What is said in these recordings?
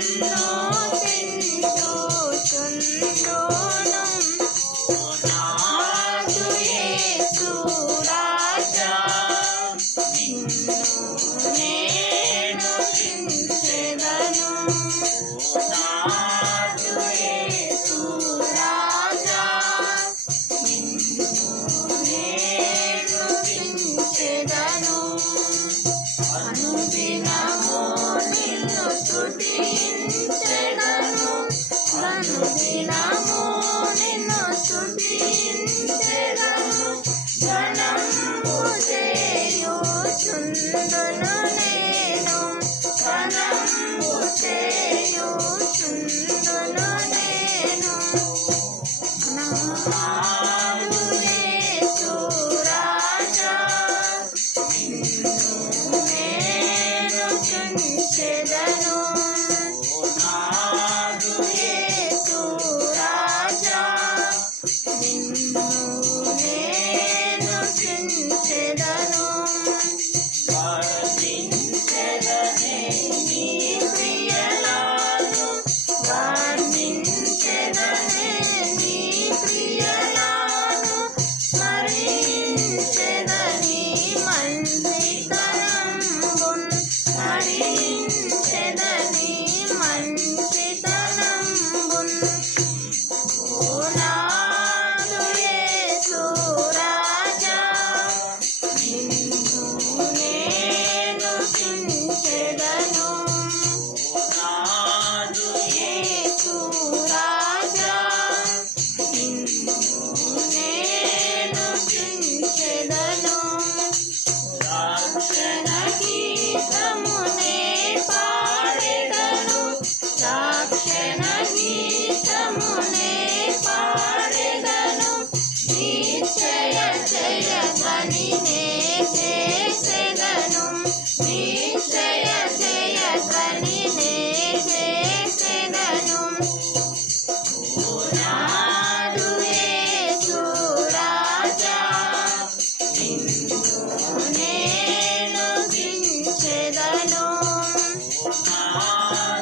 Yeah.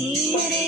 need it.